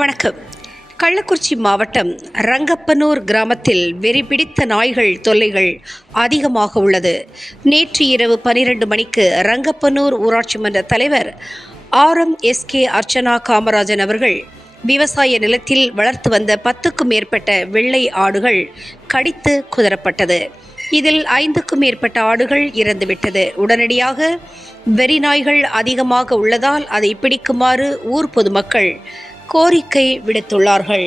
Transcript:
வணக்கம். கள்ளக்குறிச்சி மாவட்டம் ரங்கப்பனூர் கிராமத்தில் வெறிபிடித்த நாய்கள் தொல்லைகள் அதிகமாக உள்ளது. நேற்று இரவு 12 மணிக்கு ரங்கப்பனூர் ஊராட்சி மன்ற தலைவர் RMSK அர்ச்சனா காமராஜன் அவர்கள் விவசாய நிலத்தில் வளர்த்து வந்த 10க்கும் மேற்பட்ட வெள்ளை ஆடுகள் கடித்து குதறப்பட்டது. இதில் 5க்கும் மேற்பட்ட ஆடுகள் இறந்துவிட்டது. உடனடியாக வெறிநாய்கள் அதிகமாக உள்ளதால் அதை பிடிக்குமாறு ஊர் பொதுமக்கள் கோரிக்கை விடுத்துள்ளார்கள்.